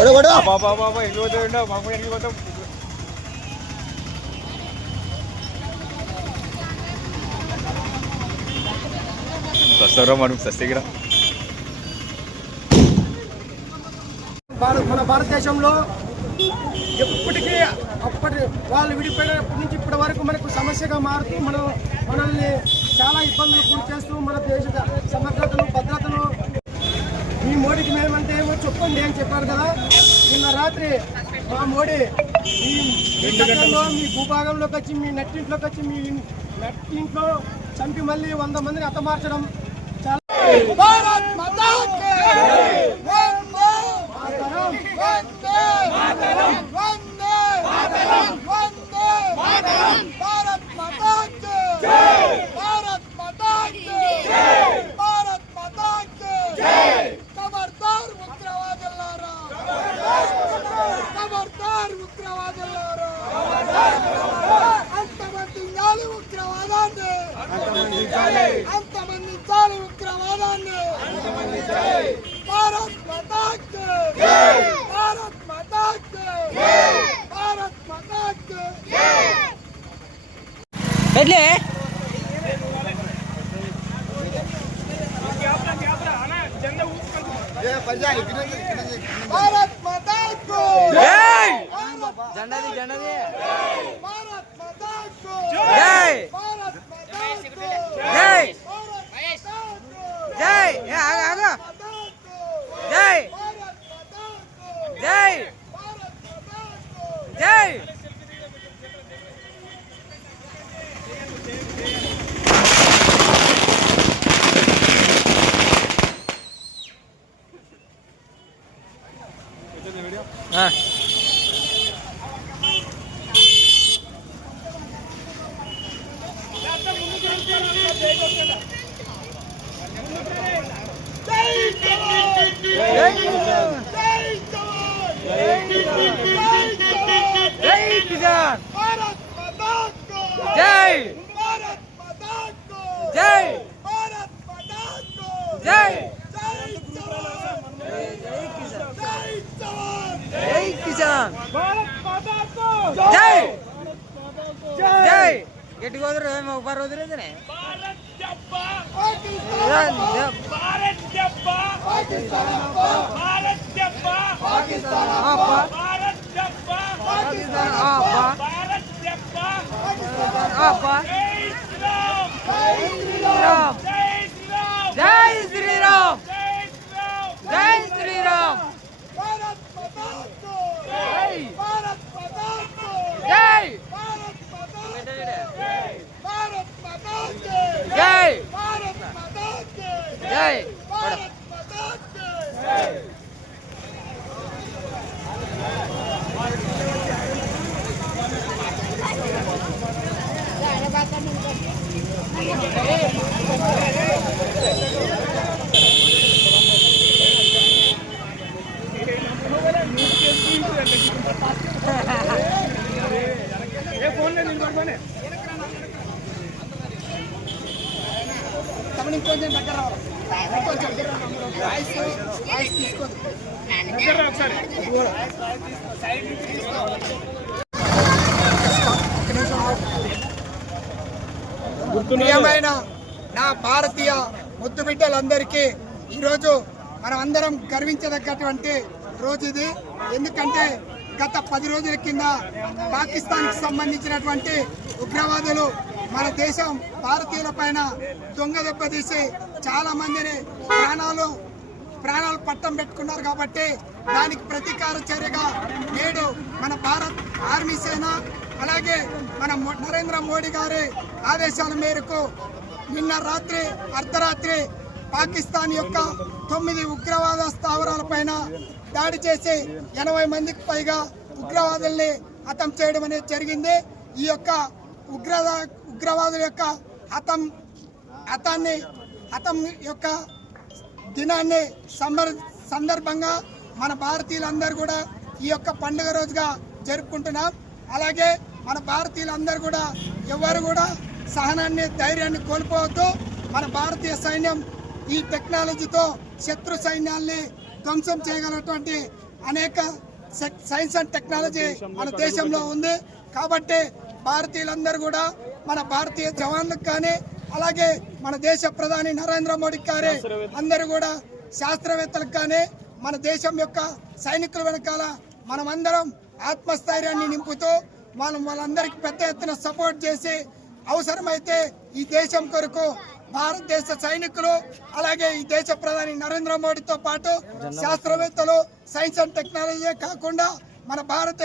కొడు కొడు బాబా బాబా ఎన్ని పోతావు మాకు ఎన్ని పోతాం సస్తారా మనం సస్తగిరా భారత్ మన భారతదేశంలో ఎప్పటికీ అప్పటి వాళ్ళు విడిపోయినప్పటి నుంచి ఇప్పటి వరకు మనకు సమస్యగా మారుతూ మనం మనల్ని చాలా ఇబ్బందులు గురి చేస్తూ మన దేశ సమగ్రతను భద్రతను మీ మోడీకి మేమంటే ఏమో చెప్పండి అని చెప్పారు కదా. నిన్న రాత్రి మా మోడీ ఈ మీ చట్టంలో మీ భూభాగంలోకి వచ్చి మీ నెట్టింట్లోకి వచ్చి మీ నెట్టింట్లో చంపి మళ్ళీ వంద మందిని హతమార్చడం చాలా ఉగ్రవాదులారా అంతమందించాలి ఉగ్రవాదాన్ని అంతమందించాలి ఉగ్రవాదాన్ని భారత్ మాతా కీ భారత్ మాతా కీ భారత్ మాతా కీ భారత్ మాతా మాతా కీ జై! జై! జై! ఆగు ఆగు మాతా కీ జై భారత్ మాతా కీ జై భారత్ మాతా కీ జై ఆ. జై జై జై భారత్ మాతా కీ జై జై జవాన్ జై కిసాన్ జై జవాన్ జై కిసాన్ భారత్ మాతా కీ జై జై జై గట్టిగా వదరు ఏమో ఒక రోజు రోజునే పాకిస్తాన్ భారత్ డబ్బా పాకిస్తాన్ భారత్ డబ్బా పాకిస్తాన్ ఆపా భారత్ డబ్బా పాకిస్తాన్ ఆపా భారత్ డబ్బా ఆపా జై శ్రీరామ్ శ్రీరామ్ జై శ్రీరామ్ జై జై శ్రీరామ్ శ్రీరామ్ జై శ్రీరామ్ భారత్ మాతా కీ జై భారత్ మాతా కీ జై భారత్ మాతా భారత్ మాతా కీ జై భారత్ మాతా కీ జై భారత్ మాతా కీ దగ్గర రావాలి? వాయిస్ వాయిస్ ప్రియమైన నా భారతీయ ముద్దు బిడ్డలందరికీ ఈరోజు మనం అందరం గర్వించదగ్గటువంటి రోజు ఇది. ఎందుకంటే గత పది రోజుల కింద పాకిస్తాన్కి సంబంధించినటువంటి ఉగ్రవాదులు మన దేశం భారతీయుల పైన దొంగ దెబ్బతీసి చాలా మందిని ప్రాణాలు ప్రాణాలు పట్టం పెట్టుకున్నారు కాబట్టి దానికి ప్రతీకార చర్యగా నేడు మన భారత్ ఆర్మీ సేన అలాగే మన నరేంద్ర మోడీ గారి ఆదేశాల మేరకు నిన్న రాత్రి అర్ధరాత్రి పాకిస్తాన్ యొక్క తొమ్మిది ఉగ్రవాద స్థావరాలపైన దాడి చేసి ఎనభై మందికి పైగా ఉగ్రవాదుల్ని హతం చేయడం అనేది జరిగింది. ఈ యొక్క ఉగ్రద ఉగ్రవాదుల యొక్క హతం హతాన్ని హతం యొక్క దినాన్ని సంబర్ సందర్భంగా మన భారతీయులందరూ కూడా ఈ యొక్క పండుగ రోజుగా జరుపుకుంటున్నాం. అలాగే మన భారతీయులందరూ కూడా ఎవరు కూడా సహనాన్ని ధైర్యాన్ని కోల్పోవద్దు. మన భారతీయ సైన్యం ఈ టెక్నాలజీతో శత్రు సైన్యాల్ని ధ్వంసం చేయగలటువంటి అనేక సైన్స్ అండ్ టెక్నాలజీ మన దేశంలో ఉంది. కాబట్టి భారతీయులందరూ కూడా మన భారతీయ జవాన్లకు కానీ అలాగే మన దేశ ప్రధాని నరేంద్ర మోడీ కానీ అందరూ కూడా శాస్త్రవేత్తలకు కానీ మన దేశం యొక్క సైనికుల వెనకాల మనమందరం ఆత్మస్థైర్యాన్ని నింపుతూ మనం వాళ్ళందరికీ పెద్ద ఎత్తున సపోర్ట్ చేసి అవసరమైతే ఈ దేశం కొరకు భారతదేశ సైనికులు అలాగే ఈ దేశ ప్రధాని నరేంద్ర మోడీతో పాటు శాస్త్రవేత్తలు సైన్స్ అండ్ టెక్నాలజీ కాకుండా మన భారత